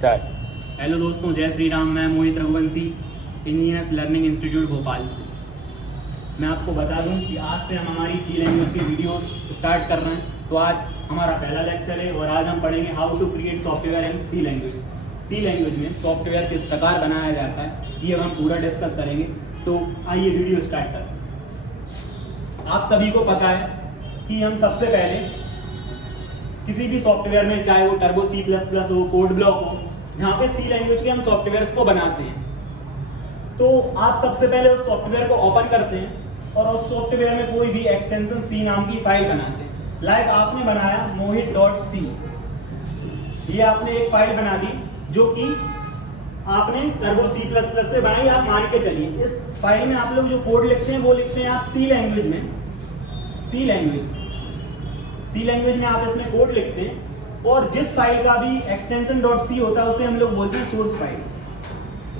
Start. Hello दोस्तों, जय श्री राम। मैं Mohit Raghuvanshi, engineers learning institute Bhopal से। मैं आपको बता दूं कि आज से हम हमारी सी लैंग्वेज की वीडियोस स्टार्ट कर रहे हैं। तो आज हमारा पहला लेक्चर है और आज हम पढ़ेंगे how to create software in C language. C language में सॉफ्टवेयर किस प्रकार बनाया जाता है ये हम पूरा डिस्कस करेंगे। तो आइए वीडियो स्टार्ट करें। आप सभी को पता है कि हम सबसे पहले किसी भी सॉफ्टवेयर में, चाहे वो टर्बो सी प्लस प्लस हो, कोड ब्लॉक हो, जहाँ पे सी लैंग्वेज के हम सॉफ्टवेयर्स को बनाते हैं, तो आप सबसे पहले उस सॉफ्टवेयर को ओपन करते हैं और उस सॉफ्टवेयर में कोई भी एक्सटेंशन सी नाम की फाइल बनाते हैं। लाइक आपने बनाया mohit.c, ये आपने एक फाइल बना दी जो कि आपने टर्बो सी प्लस प्लस पे बनाई। आप मान के चलिए इस फाइल में आप लोग जो कोड लिखते हैं वो लिखते हैं आप सी लैंग्वेज में। सी लैंग्वेज में आप इसमें कोड लिखते हैं और जिस फाइल का भी एक्सटेंशन .c होता है उसे हम लोग बोलते हैं सोर्स फाइल।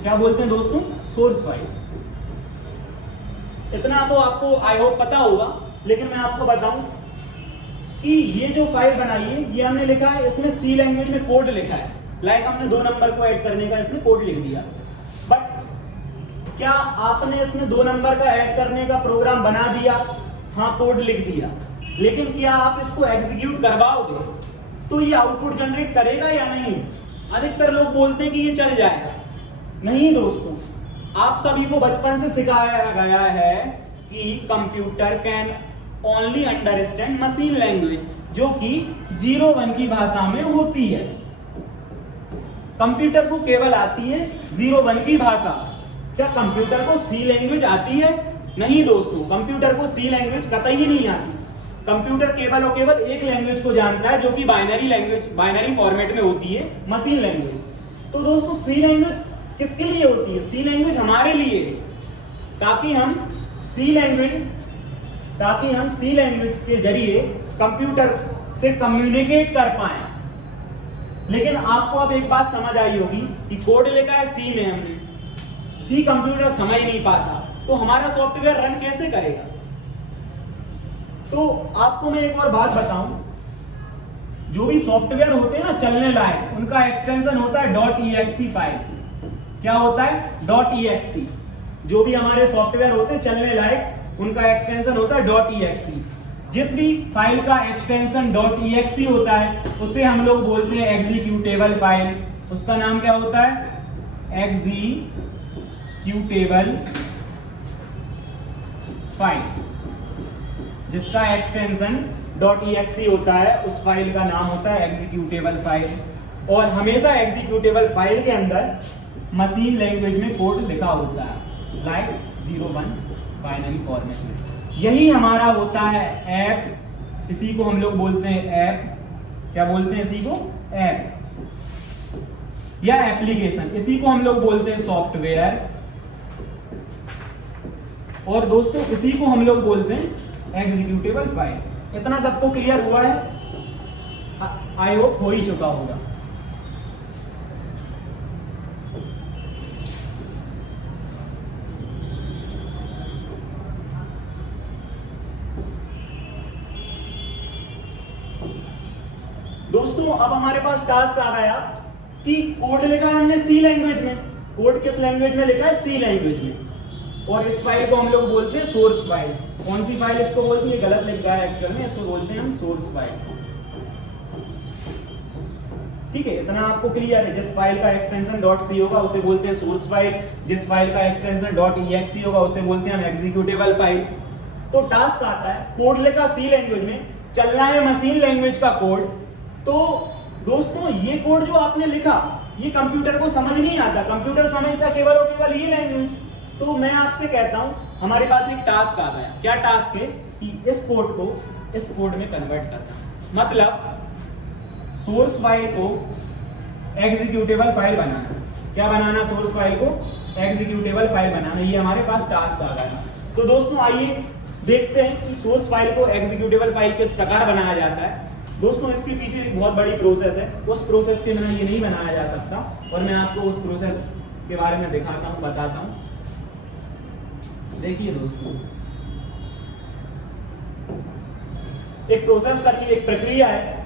क्या बोलते हैं दोस्तों? Source file. इतना तो आपको आई होप पता होगा, लेकिन मैं आपको बताऊं कि ये जो फाइल बनाई है ये हमने लिखा है, इसमें सी लैंग्वेज में कोड लिखा है। लाइक हमने 2 नंबर को ऐड करने का इसमें कोड लिख दिया। बट क्या आपने इसमें 2 नंबर का ऐड करने का प्रोग्राम बना दिया? हाँ, कोड लिख दिया, लेकिन क्या आप इसको एग्जीक्यूट करवाओगे तो ये आउटपुट जनरेट करेगा या नहीं? अधिकतर लोग बोलते हैं कि ये चल जाएगा। नहीं दोस्तों, आप सभी को बचपन से सिखाया गया है कि computer can only understand machine language, जो कि 0-1 की भाषा में होती है। कंप्यूटर को केवल आती है 0-1 की भाषा। क्या कंप्यूटर को सी लैंग्वेज आती है? नहीं दोस्तों, कंप्यूटर को सी लैंग्वेज कतई नहीं आती। कंप्यूटर केवल और केवल एक लैंग्वेज को जानता है जो कि बाइनरी लैंग्वेज, बाइनरी फॉर्मेट में होती है, मशीन लैंग्वेज। तो दोस्तों सी लैंग्वेज किसके लिए होती है? सी लैंग्वेज हमारे लिए है, ताकि हम सी लैंग्वेज के जरिए कंप्यूटर से कम्युनिकेट कर पाए। लेकिन आपको अब एक बात समझ आई होगी कि कोड लिखा है सी में, हमने सी कंप्यूटर समझ नहीं पाता, तो हमारा सॉफ्टवेयर रन कैसे करेगा? तो आपको मैं एक और बात बताऊं, जो भी सॉफ्टवेयर होते हैं ना चलने लायक, उनका एक्सटेंशन होता है .exe फाइल। क्या होता है? .exe। जो भी हमारे सॉफ्टवेयर होते हैं चलने लायक, उनका एक्सटेंशन होता है .exe। जिस भी फाइल का एक्सटेंशन .exe होता है उसे हम लोग बोलते हैं एग्जीक्यूटेबल फाइल। उसका नाम क्या होता है? Executable file. जिसका एक्सटेंशन .exe होता है उस फाइल का नाम होता है एग्जीक्यूटेबल फाइल। और हमेशा एग्जीक्यूटेबल फाइल के अंदर मशीन लैंग्वेज में कोड लिखा होता है, लाइक 0-1 बाइनरी फॉर्मेट में। यही हमारा होता है ऐप। इसी को हम लोग बोलते हैं ऐप। क्या बोलते हैं इसी को? ऐप या एप्लीकेशन। इसी को हम लोग बोलते हैं सॉफ्टवेयर। और दोस्तों इसी को हम लोग बोलते हैं एग्जीक्यूटेबल फाइल। इतना सबको क्लियर हुआ है? आई होप हो ही चुका होगा। दोस्तों अब हमारे पास टास्क आ गया कि कोड लिखा है हमने सी लैंग्वेज में। कोड किस लैंग्वेज में लिखा है? सी लैंग्वेज में। और इस फाइल को हम लोग बोलते हैं सोर्स फाइल। कौन सी फाइल इसको बोलती है? गलत लिख गया है एक्चुअल में, इसको बोलते हैं हम सोर्स फाइल। ठीक है, इतना आपको क्लियर है? जिस फाइल का एक्सटेंशन .c होगा उसे बोलते हैं सोर्स फाइल, जिस फाइल का एक्सटेंशन .exe होगा उसे बोलते हैं हम एग्जीक्यूटेबल फाइल। तो टास्क आता है, कोड लिखा सी लैंग्वेज में, चलना है मशीन लैंग्वेज का कोड। तो दोस्तों ये कोड जो आपने लिखा ये कंप्यूटर को समझ नहीं आता। कंप्यूटर समझता केवल और केवल ये लैंग्वेज। तो मैं आपसे कहता हूं हमारे पास एक टास्क आ गया। क्या टास्क है? कि इस कोड को इस कोड में कन्वर्ट करना, मतलब सोर्स फाइल को एग्जीक्यूटेबल फाइल बनाना। क्या बनाना? सोर्स फाइल को एग्जीक्यूटेबल फाइल बनाना। ये हमारे पास टास्क आ गया। तो दोस्तों आइए देखते हैं कि सोर्स फाइल को एग्जीक्यूटेबल फाइल किस प्रकार बनाया जाता है। दोस्तों इसके पीछे एक बहुत बड़ी प्रोसेस है। उस प्रोसेस के बिना ये नहीं बनाया जा सकता और मैं आपको उस प्रोसेस के बारे में दिखाता हूं, बताता हूं। देखिए दोस्तों, एक प्रोसेस करनी, एक प्रक्रिया है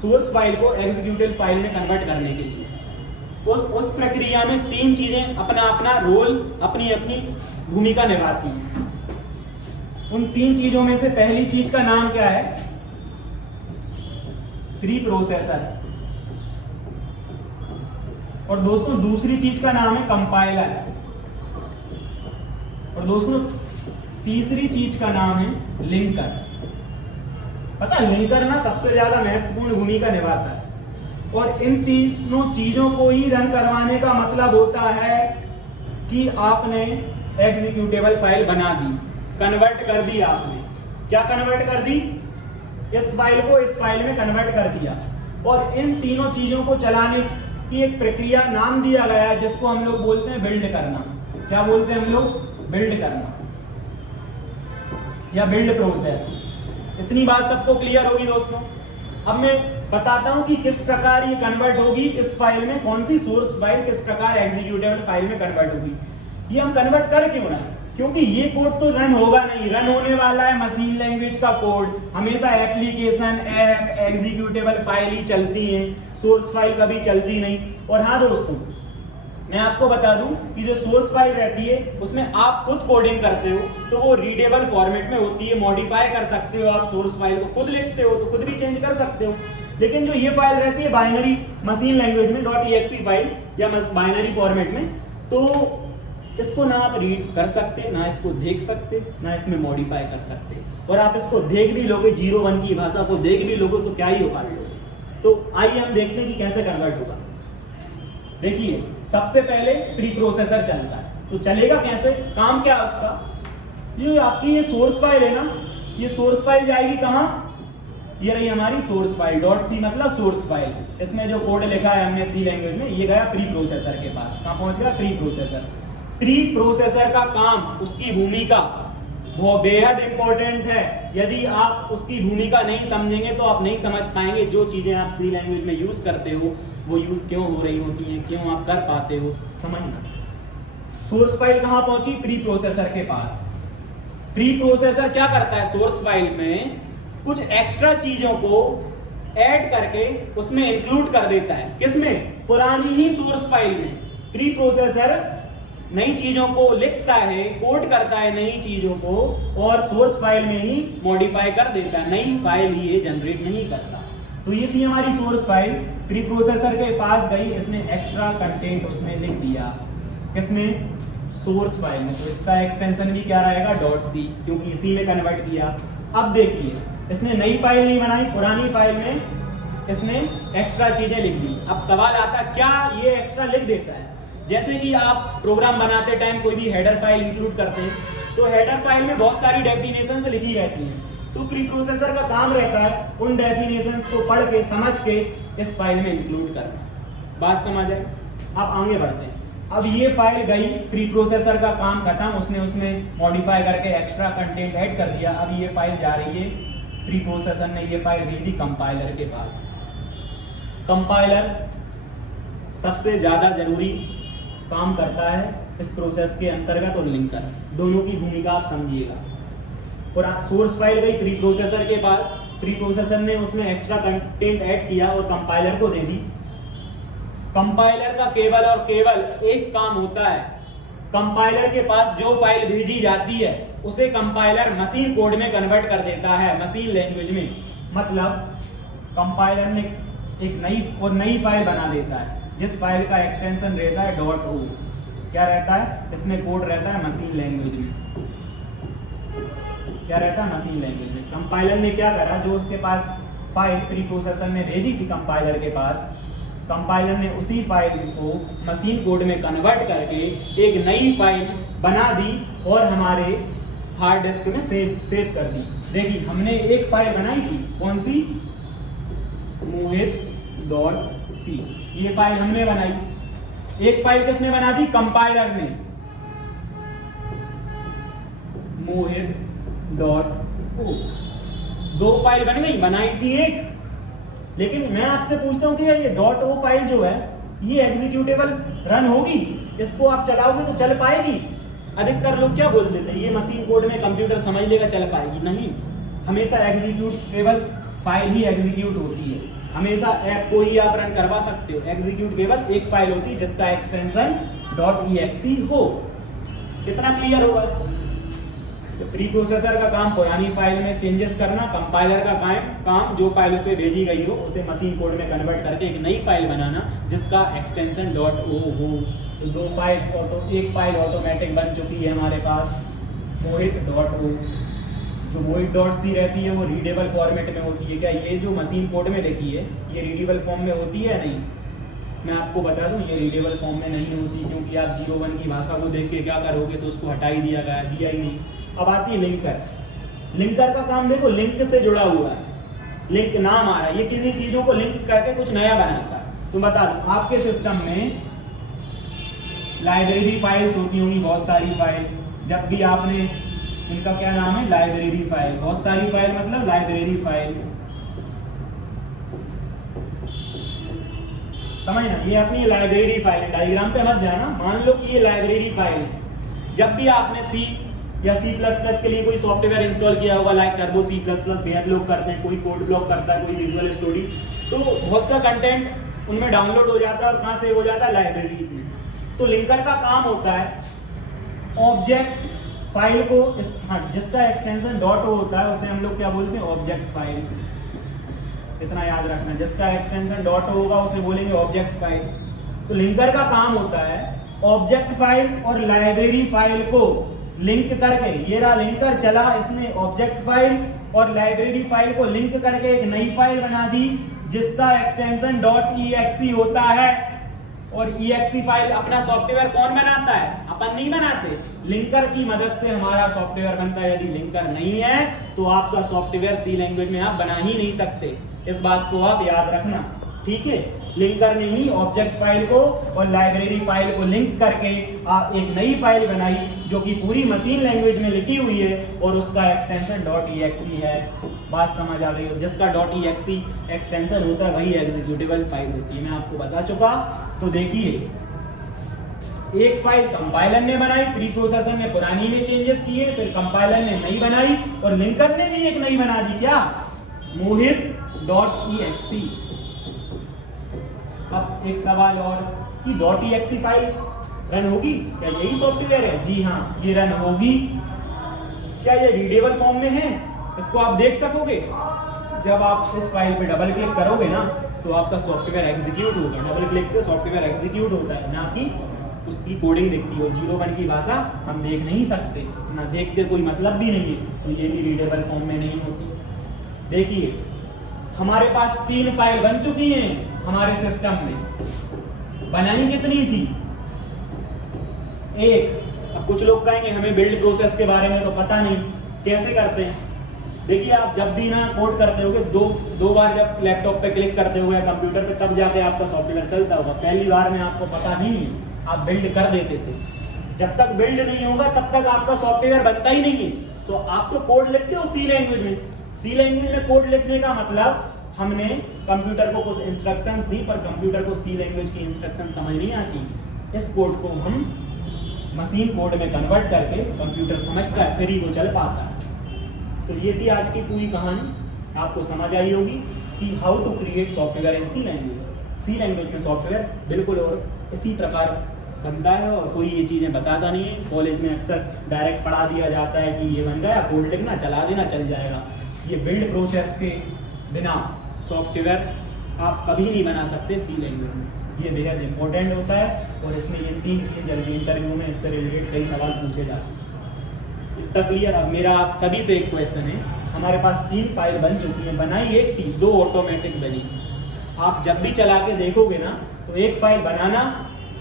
सोर्स फाइल को एग्जीक्यूटेबल फाइल में कन्वर्ट करने के लिए। उस प्रक्रिया में 3 चीजें अपना अपना रोल, अपनी अपनी भूमिका निभाती हैं। उन 3 चीजों में से पहली चीज का नाम क्या है? Pre processor. और दोस्तों दूसरी चीज का नाम है कंपाइलर। और दोस्तों तीसरी चीज का नाम है लिंकर। पता है लिंकर ना सबसे ज्यादा महत्वपूर्ण भूमिका निभाता है। और इन तीनों चीजों को ही रन करवाने का मतलब होता है कि आपने एग्जीक्यूटेबल फाइल बना दी, कन्वर्ट कर दी। आपने क्या कन्वर्ट कर दी? इस फाइल को इस फाइल में कन्वर्ट कर दिया। और इन तीनों चीजों को चलाने की एक प्रक्रिया नाम दिया गया है जिसको हम लोग बोलते हैं बिल्ड करना। क्या बोलते हैं हम लोग? बिल्ड करना या बिल्ड प्रोसेस। इतनी बात सबको क्लियर होगी दोस्तों। अब मैं बताता हूं कि किस प्रकार ये कन्वर्ट होगी इस फाइल में, कौन सी सोर्स फाइल किस प्रकार एग्जीक्यूटेबल फाइल में कन्वर्ट होगी। ये हम कन्वर्ट कर क्यों रहे हैं? क्योंकि ये कोड तो रन होगा नहीं, रन होने वाला है मशीन लैंग्वेज का कोड। हमेशा एप्लीकेशन, ऐप, एग्जीक्यूटेबल फाइल ही चलती है, सोर्स फाइल कभी चलती नहीं। और हाँ दोस्तों, मैं आपको बता दूं कि जो सोर्स फाइल रहती है उसमें आप खुद कोडिंग करते हो तो वो रीडेबल फॉर्मेट में होती है, मॉडिफाई कर सकते हो। आप सोर्स फाइल को खुद लिखते हो तो खुद भी चेंज कर सकते हो। लेकिन जो ये फाइल रहती है बाइनरी मशीन लैंग्वेज में .exe फाइल या बाइनरी फॉर्मेट में, तो इसको ना आप रीड कर सकते, ना इसको देख सकते, ना इसमें मॉडिफाई कर सकते। और आप इसको देख भी लोगे, 0-1 की भाषा को देख भी लोगे तो क्या ही होगा। तो आइए हम देखते हैं कि कैसे कन्वर्ट होगा। देखिए सबसे पहले प्री प्रोसेसर चलता है, तो चलेगा कैसे? काम क्या है उसका? ये आपकी ये सोर्स फाइल है ना, ये सोर्स फाइल जाएगी कहाँ? ये रही हमारी सोर्स फाइल .c मतलब सोर्स फाइल। इसमें जो कोड लिखा है हमने सी लैंग्वेज में, ये गया प्री प्रोसेसर के पास। कहाँ पहुंच गया? Pre processor. प्री प्रोसेसर का काम, उसकी भूमिका वो बेहद इंपॉर्टेंट है। यदि आप उसकी भूमिका नहीं समझेंगे तो आप नहीं समझ पाएंगे जो चीजें आप सी लैंग्वेज में यूज करते हो वो यूज क्यों हो रही होती हैं, क्यों आप कर पाते हो, समझना। सोर्स फाइल कहाँ पहुंची? प्री प्रोसेसर के पास। प्री प्रोसेसर क्या करता है? सोर्स फाइल में कुछ एक्स्ट्रा चीजों को ऐड करके उसमें इंक्लूड कर देता है। किसमें? पुरानी ही सोर्स फाइल में। प्री प्रोसेसर नई चीजों को लिखता है, कोड करता है नई चीजों को, और सोर्स फाइल में ही मॉडिफाई कर देता है, नई फाइल ही ये जनरेट नहीं करता। तो ये थी हमारी सोर्स फाइल, प्री प्रोसेसर के पास गई, इसने एक्स्ट्रा कंटेंट उसमें लिख दिया। किसमें? सोर्स फाइल में। तो इसका एक्सटेंशन भी क्या रहेगा? .c, क्योंकि इसी में कन्वर्ट किया। अब देखिए इसने नई फाइल नहीं बनाई, पुरानी फाइल में इसने एक्स्ट्रा चीजें लिख दी। अब सवाल आता क्या ये एक्स्ट्रा लिख देता है? जैसे कि आप प्रोग्राम बनाते टाइम कोई भी हेडर फाइल इंक्लूड करते हैं तो हेडर फाइल में बहुत सारी डेफिनेशंस लिखी रहती हैं। तो प्री प्रोसेसर का काम रहता है उन डेफिनेशंस को पढ़ के, समझ के इस फाइल में इंक्लूड करना। बात समझ आए? अब आगे बढ़ते हैं। अब ये फाइल गई, प्री प्रोसेसर का काम खत्म, उसने उसमें मॉडिफाई करके एक्स्ट्रा कंटेंट ऐड कर दिया। अब ये फाइल जा रही है, प्री प्रोसेसर ने ये फाइल भेज दी कंपाइलर के पास। कंपाइलर सबसे ज्यादा जरूरी काम करता है इस प्रोसेस के अंतर्गत, और लिंकर। दोनों की भूमिका आप समझिएगा। और सोर्स फाइल गई प्री प्रोसेसर के पास, प्री प्रोसेसर ने उसमें एक्स्ट्रा कंटेंट ऐड किया और कंपाइलर को दे दी। कंपाइलर का केवल और केवल एक काम होता है, कंपाइलर के पास जो फाइल भेजी जाती है उसे कंपाइलर मशीन कोड में कन्वर्ट कर देता है, मशीन लैंग्वेज में। मतलब कंपाइलर ने एक नई फाइल बना देता है जिस फाइल का एक्सटेंशन रहता है .o। क्या रहता है? इसमें कोड रहता है मशीन लैंग्वेज में। क्या रहता है? मशीन लैंग्वेज में। कंपाइलर ने क्या करा, जो उसके पास फाइल प्री प्रोसेसर ने भेजी थी कंपाइलर के पास, कंपाइलर ने उसी फाइल को मशीन कोड में कन्वर्ट करके एक नई फाइल बना दी और हमारे हार्ड डिस्क में सेव कर दी। देखिए हमने एक फाइल बनाई थी, कौन सी? mohit.c। ये फाइल हमने बनाई। एक फाइल किसने बना दी? कंपाइलर ने, mohit.o। दो फाइल बन गई, बनाई थी एक। लेकिन मैं आपसे पूछता हूं कि ये .o फाइल जो है ये एग्जीक्यूटेबल रन होगी? इसको आप चलाओगे तो चल पाएगी? अधिकतर लोग क्या बोल देते हैं, ये मशीन कोड में कंप्यूटर समझ लेगा, चल पाएगी। नहीं, हमेशा एग्जीक्यूटेबल फाइल ही एग्जीक्यूट होती है। हमेशा ऐप को ही आप रन करवा सकते हो। एग्जीक्यूट केवल एक फाइल होती है जिसका एक्सटेंशन .exe हो। कितना क्लियर होगा? तो प्री प्रोसेसर का काम पुरानी फाइल में चेंजेस करना, कंपाइलर का काम जो फाइल उसे भेजी गई हो उसे मशीन कोड में कन्वर्ट करके एक नई फाइल बनाना जिसका एक्सटेंशन .o हो। तो एक फाइल ऑटोमेटिक बन चुकी है हमारे पास, mohit.o। जो mohit.c रहती है वो रीडेबल फॉर्मेट में होती है। क्या ये जो मशीन कोड में लिखी है ये रीडेबल फॉर्म में होती है? नहीं। मैं आपको बता दूं ये रीडेबल फॉर्म में नहीं होती, क्योंकि आप 01 की भाषा को देख के क्या करोगे तो उसको हटा ही दिया ही नहीं। अब आती है लिंकर। लिंकर का काम देखो, लिंक से जुड़ा हुआ है, लिंक नाम आ रहा है, ये किसी चीजों को लिंक करके कुछ नया बनाता है। तो बता दूं आपके सिस्टम में लाइब्रेरी फाइल्स होती होंगी, बहुत सारी फाइल। जब भी आपने, इनका क्या नाम है, लाइब्रेरी फाइल। बहुत सारी फाइल मतलब लाइब्रेरी फाइल, समझना। ये अपनी लाइब्रेरी फाइल है, डायग्राम पे मत जाना। मान लो कि ये लाइब्रेरी फाइल है। जब भी आपने सी या C++ के लिए कोई सॉफ्टवेयर इंस्टॉल किया होगा, लाइक टर्बो C++, बेहद लोग करते हैं, कोई कोड ब्लॉक करता है, कोई विजुअल स्टोरी, तो बहुत सा कंटेंट उनमें डाउनलोड हो जाता है और कहाँ सेव हो जाता है, लाइब्रेरीज में। तो लिंकर का काम होता है ऑब्जेक्ट फाइल को, जिसका एक्सटेंशन .o होता है उसे हम लोग क्या बोलते हैं, ऑब्जेक्ट फाइल। इतना याद रखना, जिसका एक्सटेंशन .o होगा उसे बोलेंगे ऑब्जेक्ट फाइल। तो लिंकर का काम होता है ऑब्जेक्ट फाइल और लाइब्रेरी फाइल को लिंक करके, ये रहा लिंकर चला, इसने ऑब्जेक्ट फाइल और लाइब्रेरी फाइल को लिंक करके एक नई फाइल बना दी जिसका एक्सटेंशन .exe होता है। और exe फाइल अपना सॉफ्टवेयर कौन बनाता है? अपन नहीं बनाते, लिंकर की मदद से हमारा सॉफ्टवेयर बनता है। यदि लिंकर नहीं है तो आपका सॉफ्टवेयर सी लैंग्वेज में आप बना ही नहीं सकते। इस बात को आप याद रखना, ठीक है। लिंकर ने ही ऑब्जेक्ट फाइल को और लाइब्रेरी फाइल को लिंक करके आप एक नई फाइल बनाई जो कि पूरी मशीन लैंग्वेज में लिखी हुई है और उसका एक्सटेंशन .exe है। बात समझ आ गई? जिसका .exe एक्सटेंशन होता है वही एग्जीक्यूटेबल फाइल होती है, मैं आपको बता चुका। तो देखिए, एक फाइल कंपाइलर ने बनाई, प्री प्रोसेसर ने पुरानी में चेंजेस किए, फिर कंपाइलर ने नई बनाई और लिंकर ने भी एक नई बना दी, क्या, mohit.exe। अब एक सवाल और कि .exe फाइल रन होगी क्या? यही सॉफ्टवेयर है? जी हाँ, ये रन होगी। क्या ये रीडेबल फॉर्म में है? इसको आप देख सकोगे? जब आप इस फाइल पे डबल क्लिक करोगे ना तो आपका सॉफ्टवेयर एग्जीक्यूट होगा। डबल क्लिक से सॉफ्टवेयर एग्जीक्यूट होता है, ना कि उसकी कोडिंग दिखती है। 01 की भाषा हम देख नहीं सकते, ना देख के कोई मतलब भी नहीं है, तो ये भी रीडेबल फॉर्म में नहीं होती। देखिए, हमारे पास 3 फाइल बन चुकी हैं हमारे सिस्टम में। बनाई कितनी थी? एक। अब कुछ लोग कहेंगे हमें बिल्ड प्रोसेस के बारे में तो पता नहीं, कैसे करते हैं? देखिए, आप जब भी ना कोड करते होगे, दो बार जब लैपटॉप पे क्लिक करते हुए कंप्यूटर पे, तब जाके आपका सॉफ्टवेयर चलता होगा। पहली बार में आपको पता नहीं है, आप बिल्ड कर देते थे। जब तक बिल्ड नहीं होगा तब तक आपका सॉफ्टवेयर बनता ही नहीं है। सो आप तो कोड लिखते हो सी लैंग्वेज में। सी लैंग्वेज में कोड लिखने का मतलब हमने कंप्यूटर को कुछ इंस्ट्रक्शंस दी, पर कंप्यूटर को सी लैंग्वेज की इंस्ट्रक्शन समझ नहीं आती। इस कोड को हम मशीन कोड में कन्वर्ट करके कंप्यूटर समझता है, फिर ही वो चल पाता है। तो ये थी आज की पूरी कहानी। आपको समझ आई होगी कि how to create software in C language. C language में सॉफ्टवेयर बिल्कुल और इसी प्रकार बनता है और कोई ये चीज़ें बताता नहीं है। कॉलेज में अक्सर डायरेक्ट पढ़ा दिया जाता है कि ये बन गया, कोड लिखना, चला देना, चल जाएगा। ये बिल्ड प्रोसेस के बिना सॉफ्टवेयर आप कभी नहीं बना सकते सी लैंग्वेज में। ये बेहद इंपॉर्टेंट होता है और इसमें ये 3 चीज़ें जल्दी इंटरव्यू में इससे रिलेटेड कई सवाल पूछे जाते हैं। इतना क्लियर? अब मेरा आप सभी से एक क्वेश्चन है, हमारे पास 3 फाइल बन चुकी हैं, बनाई एक थी, 2 ऑटोमेटिक बनी। आप जब भी चला के देखोगे ना तो एक फाइल बनाना,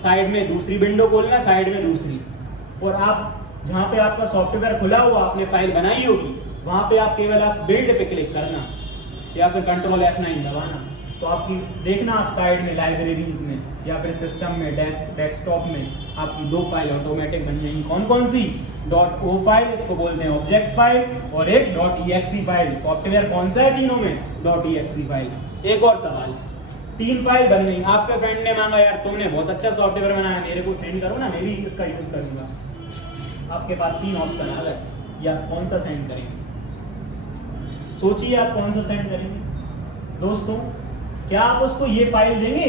साइड में दूसरी विंडो खोलना, साइड में दूसरी, और आप जहाँ पे आपका सॉफ्टवेयर खुला हुआ आपने फाइल बनाई होगी वहाँ पे आप केवल आप बिल्ड पे क्लिक करना या फिर कंट्रोल F9 दबाना, तो आपकी देखना आप साइड में लाइब्रेरीज में या फिर सिस्टम में डेस्कटॉप में आपकी 2 फाइल ऑटोमेटिक बन जाएंगी। कौन कौन सी? .o फाइल, इसको बोलते हैं ऑब्जेक्ट फाइल, और एक .exe फाइल। सॉफ्टवेयर कौन सा है तीनों में? .exe file. एक और सवाल, 3 फाइल बन गई, आपके फ्रेंड ने मांगा यार तुमने बहुत अच्छा सॉफ्टवेयर बनाया, मेरे को सेंड करो ना, मैं भी इसका यूज करूंगा। आपके पास 3 ऑप्शन आ गए, या कौन सा सेंड करेंगे? सोचिए आप कौन सा सेंड करेंगे। दोस्तों, क्या आप उसको ये फाइल देंगे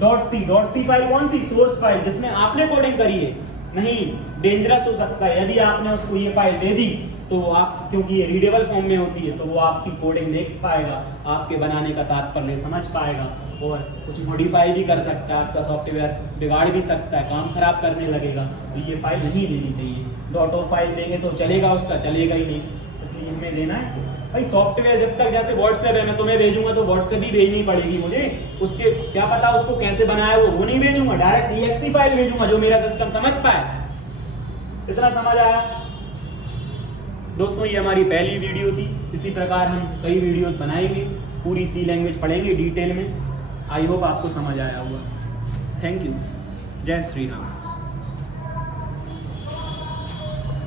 .c फाइल कौन सी? सोर्स फाइल जिसमें आपने कोडिंग करी है। नहीं, डेंजरस हो सकता है यदि आपने उसको ये फाइल दे दी तो आप, क्योंकि ये रीडेबल फॉर्म में होती है, तो वो आपकी कोडिंग देख पाएगा, आपके बनाने का तात्पर्य समझ पाएगा और कुछ मॉडिफाई भी कर सकता है, आपका सॉफ्टवेयर बिगाड़ भी सकता है, काम खराब करने लगेगा। तो ये फाइल नहीं देनी चाहिए। .o फाइल देंगे तो चलेगा उसका? चलेगा ही नहीं। इसलिए हमें देना है भाई सॉफ्टवेयर, जब तक जैसे व्हाट्सएप है, मैं तुम्हें भेजूंगा तो व्हाट्सएप भी भेजनी पड़ेगी मुझे, उसके क्या पता उसको कैसे बनाया वो नहीं भेजूंगा, डायरेक्ट exe फाइल भेजूंगा जो मेरा सिस्टम समझ पाए। इतना समझ आया दोस्तों? ये हमारी पहली वीडियो थी। इसी प्रकार हम कई वीडियोस बनाएंगे, पूरी सी लैंग्वेज पढ़ेंगे डिटेल में। आई होप आपको समझ आया होगा। Thank you. जय श्री राम।